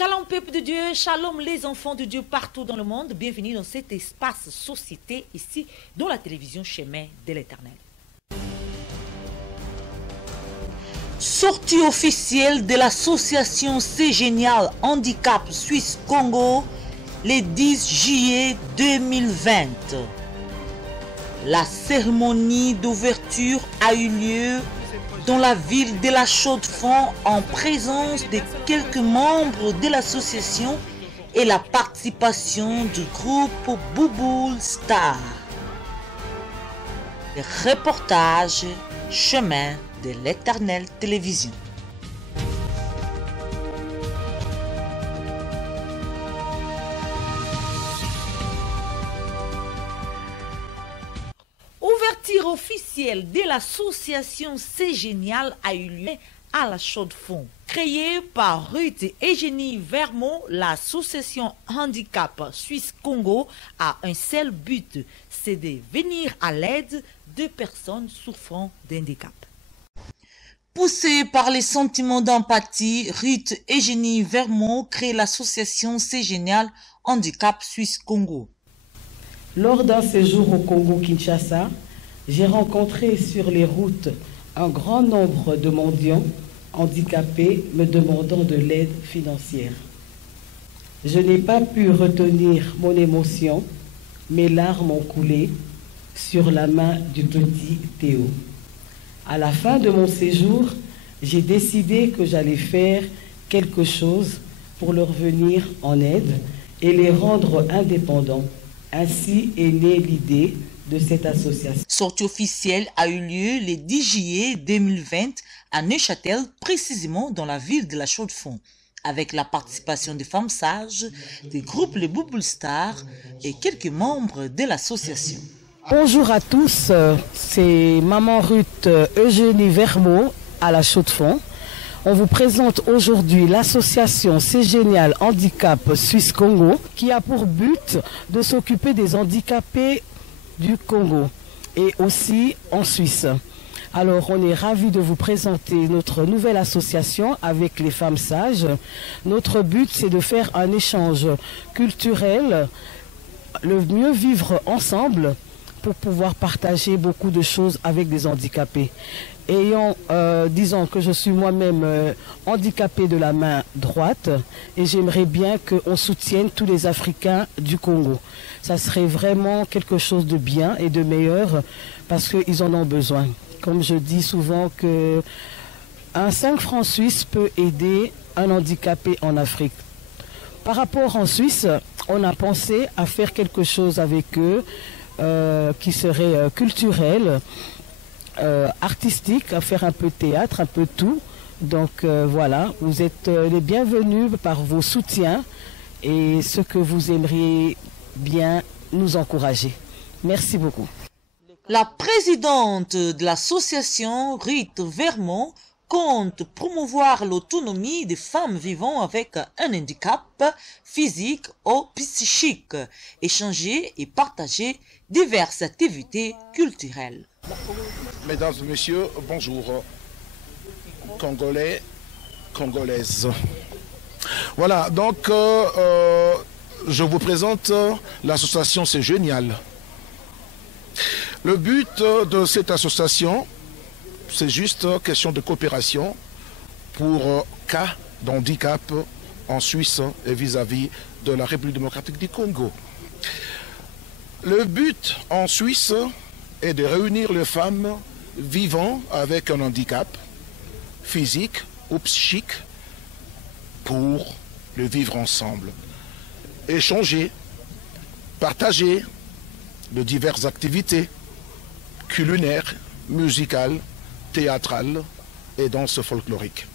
Shalom peuple de Dieu, shalom les enfants de Dieu partout dans le monde. Bienvenue dans cet espace société ici dans la télévision Chemin de l'Éternel. Sortie officielle de l'association C'est Génial Handicap Suisse Congo le 10 juillet 2020. La cérémonie d'ouverture a eu lieu dans la ville de la Chaux-de-Fonds en présence de quelques membres de l'association et la participation du groupe Bouboule Star. Le reportage Chemin de l'Éternel Télévision. Ouverture officielle de l'association C'est Génial a eu lieu à la Chaux-de-Fonds. Créée par Ruth et Eugénie Vermont, l'association Handicap Suisse Congo a un seul but, c'est de venir à l'aide de personnes souffrant d'handicap. Poussée par les sentiments d'empathie, Ruth et Eugénie Vermont crée l'association C'est Génial Handicap Suisse Congo. Lors d'un séjour au Congo-Kinshasa, j'ai rencontré sur les routes un grand nombre de mendiants handicapés me demandant de l'aide financière. Je n'ai pas pu retenir mon émotion, mes larmes ont coulé sur la main du petit Théo. À la fin de mon séjour, j'ai décidé que j'allais faire quelque chose pour leur venir en aide et les rendre indépendants. Ainsi est née l'idée de cette association. Sortie officielle a eu lieu le 10 juillet 2020 à Neuchâtel, précisément dans la ville de la Chaux-de-Fonds, avec la participation des femmes sages, des groupes Les Bouboule Stars et quelques membres de l'association. Bonjour à tous, c'est Maman Ruth Eugénie Vermont à la Chaux-de-Fonds. On vous présente aujourd'hui l'association C'est Génial Handicap Suisse Congo qui a pour but de s'occuper des handicapés du Congo et aussi en Suisse. Alors on est ravis de vous présenter notre nouvelle association avec les femmes sages. Notre but c'est de faire un échange culturel, le mieux vivre ensemble pour pouvoir partager beaucoup de choses avec des handicapés. Disons que je suis moi-même handicapée de la main droite et j'aimerais bien qu'on soutienne tous les Africains du Congo. Ça serait vraiment quelque chose de bien et de meilleur parce qu'ils en ont besoin. Comme je dis souvent que un 5 francs suisse peut aider un handicapé en Afrique. Par rapport en Suisse, on a pensé à faire quelque chose avec eux qui serait culturel, artistique, à faire un peu de théâtre, un peu de tout. Donc voilà, vous êtes les bienvenus par vos soutiens et ce que vous aimeriez bien nous encourager. Merci beaucoup. La présidente de l'association, Ruth Vermont, compte promouvoir l'autonomie des femmes vivant avec un handicap physique ou psychique, échanger et partager diverses activités culturelles. Mesdames et messieurs, bonjour. Congolais, Congolaises. Voilà, donc je vous présente l'association C'est Génial. Le but de cette association, c'est juste question de coopération pour cas d'handicap en Suisse et vis-à-vis de la République démocratique du Congo. Le but en Suisse est de réunir les femmes vivant avec un handicap physique ou psychique pour le vivre ensemble. Échanger, partager de diverses activités culinaires, musicales, théâtrales et danse folklorique.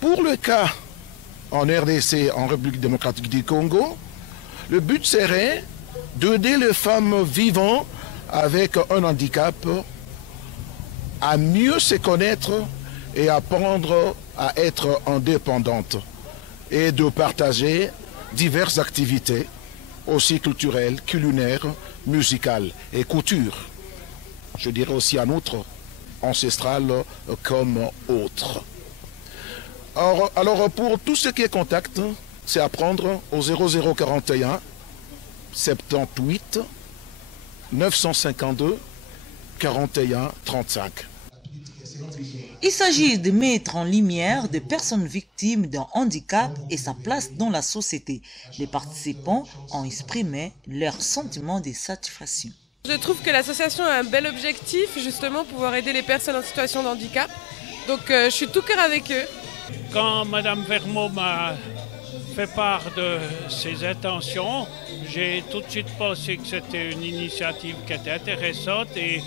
Pour le cas en RDC, en République démocratique du Congo, le but serait d'aider les femmes vivant avec un handicap à mieux se connaître et apprendre à être indépendantes et de partager diverses activités aussi culturelles, culinaires, musicales et couture. Je dirais aussi un autre ancestral comme autre. Alors, pour tout ce qui est contact, c'est à prendre au 0041 78 952 41 35. Il s'agit de mettre en lumière des personnes victimes d'un handicap et sa place dans la société. Les participants ont exprimé leur sentiment de satisfaction. Je trouve que l'association a un bel objectif, justement, pouvoir aider les personnes en situation de handicap. Donc je suis tout cœur avec eux. Quand Mme Vermeau m'a fait part de ses intentions, j'ai tout de suite pensé que c'était une initiative qui était intéressante et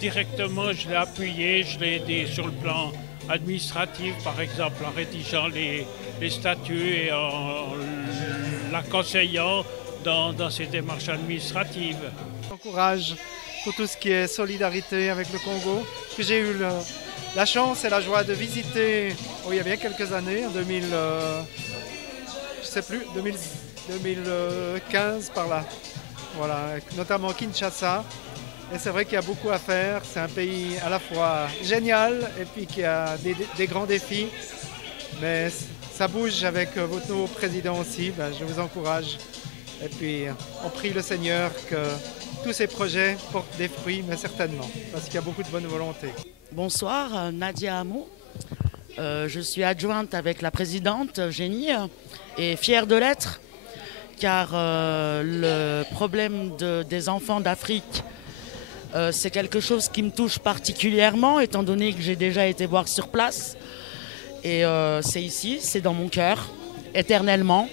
directement je l'ai appuyée, je l'ai aidée sur le plan administratif, par exemple en rédigeant les statuts et en la conseillant dans ses démarches administratives. J'encourage pour tout ce qui est solidarité avec le Congo, que j'ai eu la chance et la joie de visiter il y a bien quelques années, en 2015 par là, voilà, notamment Kinshasa. Et c'est vrai qu'il y a beaucoup à faire, c'est un pays à la fois génial et puis qui a des grands défis, mais ça bouge avec votre nouveau président aussi, je vous encourage. Et puis on prie le Seigneur que tous ces projets portent des fruits, mais certainement, parce qu'il y a beaucoup de bonne volonté. Bonsoir, Nadia Hamou. Je suis adjointe avec la présidente Eugénie et fière de l'être, car le problème des enfants d'Afrique, c'est quelque chose qui me touche particulièrement, étant donné que j'ai déjà été voir sur place. Et c'est ici, c'est dans mon cœur, éternellement.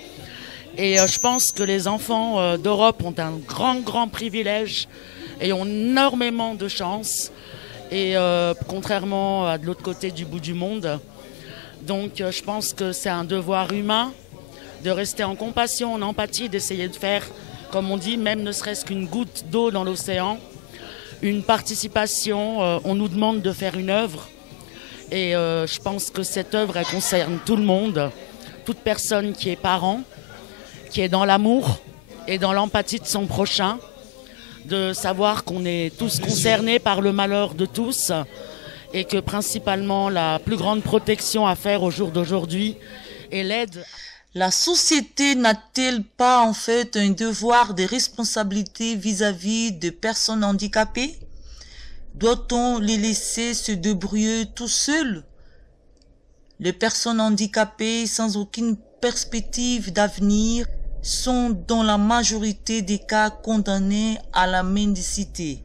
Et je pense que les enfants d'Europe ont un grand privilège et ont énormément de chance. Et contrairement à de l'autre côté du bout du monde. Donc je pense que c'est un devoir humain de rester en compassion, en empathie, d'essayer de faire, comme on dit, même ne serait-ce qu'une goutte d'eau dans l'océan. Une participation, on nous demande de faire une œuvre. Et je pense que cette œuvre, elle concerne tout le monde. Toute personne qui est parent, qui est dans l'amour et dans l'empathie de son prochain. De savoir qu'on est tous concernés par le malheur de tous et que principalement la plus grande protection à faire au jour d'aujourd'hui est l'aide. La société n'a-t-elle pas en fait un devoir de responsabilité vis-à-vis des personnes handicapées? Doit-on les laisser se débrouiller tout seuls? Les personnes handicapées sans aucune perspective d'avenir sont dans la majorité des cas condamnés à la mendicité.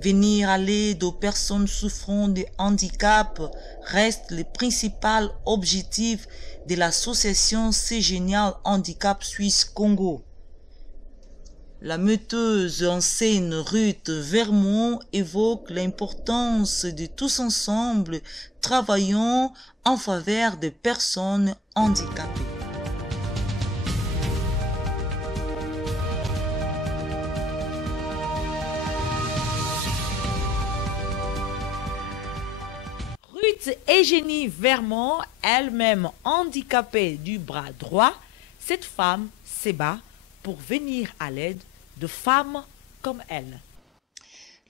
Venir à l'aide aux personnes souffrant de handicap reste le principal objectif de l'association Cégénial Handicap Suisse Congo. La metteuse en scène Ruth Vermeau évoque l'importance de tous ensemble travaillant en faveur des personnes handicapées. Eugénie Vermeau, elle-même handicapée du bras droit, cette femme se bat pour venir à l'aide de femmes comme elle.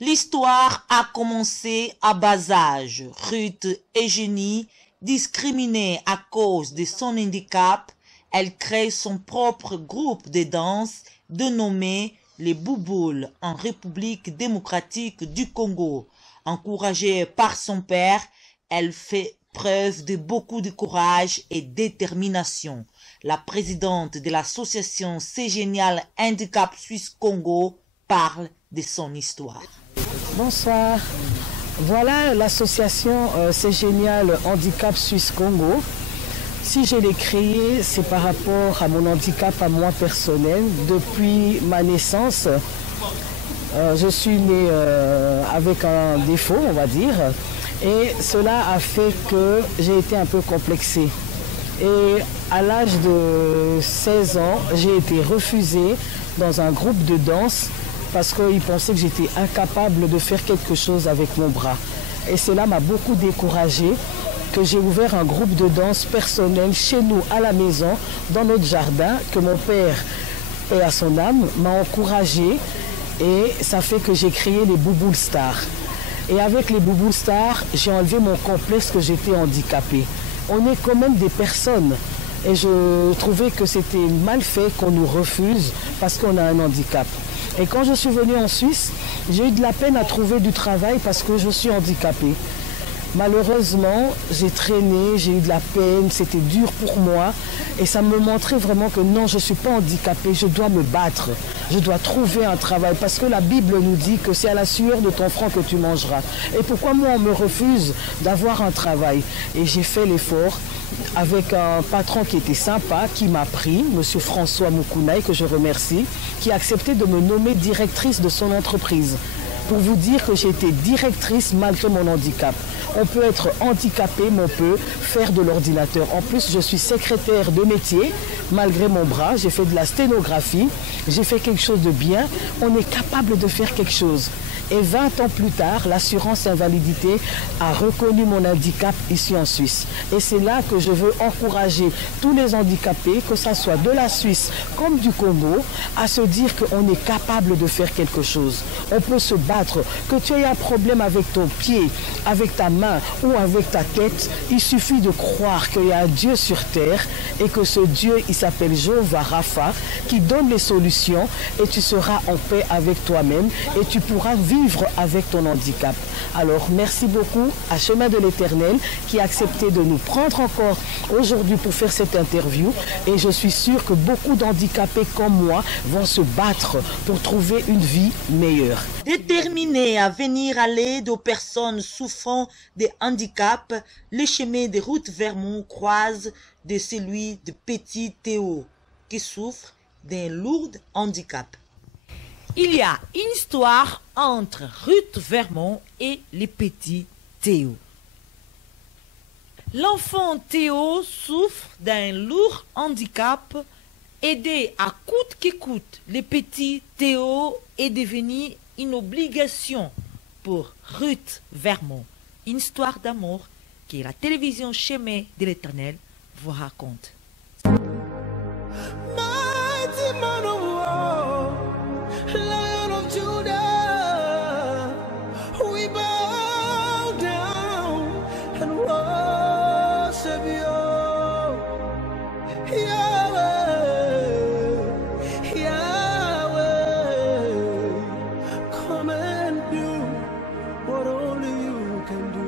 L'histoire a commencé à bas âge. Ruth Eugénie, discriminée à cause de son handicap, elle crée son propre groupe de danse dénommé les Bouboules en République démocratique du Congo. Encouragée par son père, elle fait preuve de beaucoup de courage et de détermination. La présidente de l'association Cégénial Handicap Suisse Congo parle de son histoire. Bonsoir. Voilà l'association Cégénial Handicap Suisse Congo. Si je l'ai créée, c'est par rapport à mon handicap à moi personnel. Depuis ma naissance, je suis née avec un défaut, on va dire. Et cela a fait que j'ai été un peu complexée. Et à l'âge de 16 ans, j'ai été refusée dans un groupe de danse parce qu'ils pensaient que j'étais incapable de faire quelque chose avec mon bras. Et cela m'a beaucoup découragée, que j'ai ouvert un groupe de danse personnel chez nous à la maison, dans notre jardin, que mon père, paix à son âme, m'a encouragée. Et ça fait que j'ai créé les Bouboules Stars. Et avec les Bouboules Stars, j'ai enlevé mon complexe que j'étais handicapée. on est quand même des personnes. Et je trouvais que c'était mal fait qu'on nous refuse parce qu'on a un handicap. Et quand je suis venue en Suisse, j'ai eu de la peine à trouver du travail parce que je suis handicapée. Malheureusement, j'ai traîné, j'ai eu de la peine, c'était dur pour moi. Et ça me montrait vraiment que non, je ne suis pas handicapée, je dois me battre. Je dois trouver un travail parce que la Bible nous dit que c'est à la sueur de ton front que tu mangeras. Et pourquoi moi, on me refuse d'avoir un travail? Et j'ai fait l'effort avec un patron qui était sympa, qui m'a pris, M. François Moukounaï, que je remercie, qui a accepté de me nommer directrice de son entreprise. Pour vous dire que j'ai été directrice malgré mon handicap. On peut être handicapé, mais on peut faire de l'ordinateur. En plus, je suis secrétaire de métier, malgré mon bras. J'ai fait de la sténographie, j'ai fait quelque chose de bien. On est capable de faire quelque chose. Et 20 ans plus tard, l'assurance invalidité a reconnu mon handicap ici en Suisse. Et c'est là que je veux encourager tous les handicapés, que ce soit de la Suisse comme du Congo, à se dire qu'on est capable de faire quelque chose. On peut se battre. Que tu aies un problème avec ton pied, avec ta main ou avec ta tête, il suffit de croire qu'il y a un Dieu sur terre et que ce Dieu, il s'appelle Jéhovah Rapha, qui donne les solutions et tu seras en paix avec toi-même et tu pourras vivre avec ton handicap. Alors, merci beaucoup à Chemin de l'Éternel qui a accepté de nous prendre encore aujourd'hui pour faire cette interview et je suis sûre que beaucoup d'handicapés comme moi vont se battre pour trouver une vie meilleure. Déterminé à venir à l'aide aux personnes souffrant de handicap, le chemin de route Vermont croise de celui de Petit Théo qui souffre d'un lourd handicap. Il y a une histoire entre Ruth Vermont et le petit Théo. L'enfant Théo souffre d'un lourd handicap. Aider à coûte que coûte le petit Théo est devenu une obligation pour Ruth Vermont. Une histoire d'amour que la télévision Chemin de l'Éternel vous raconte. Lion of Judah, we bow down and worship you, Yahweh, Yahweh. Come and do what only you can do.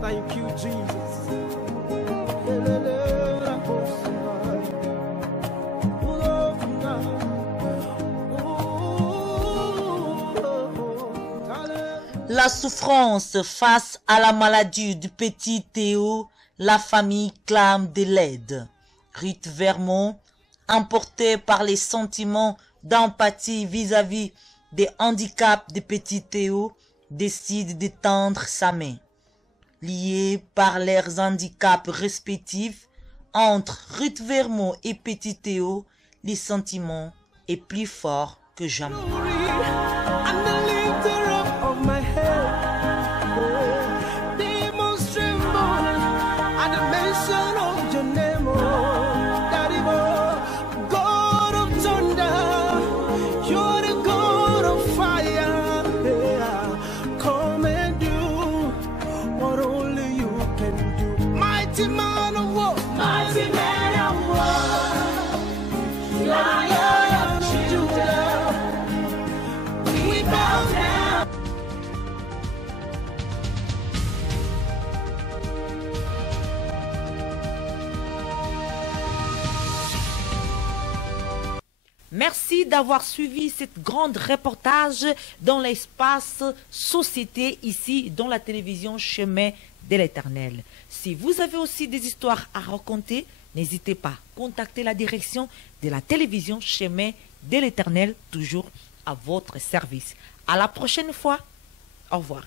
Thank you, Jesus. La souffrance face à la maladie du petit Théo, la famille clame de l'aide. Ruth Vermont, emportée par les sentiments d'empathie vis-à-vis des handicaps de petit Théo, décide de tendre sa main. Liés par leurs handicaps respectifs, entre Ruth Vermont et Petit Théo, les sentiments est plus fort que jamais. Merci d'avoir suivi cette grande reportage dans l'espace Société ici dans la télévision Chemin de l'Éternel. Si vous avez aussi des histoires à raconter, n'hésitez pas à contacter la direction de la télévision Chemin de l'Éternel, toujours à votre service. À la prochaine fois. Au revoir.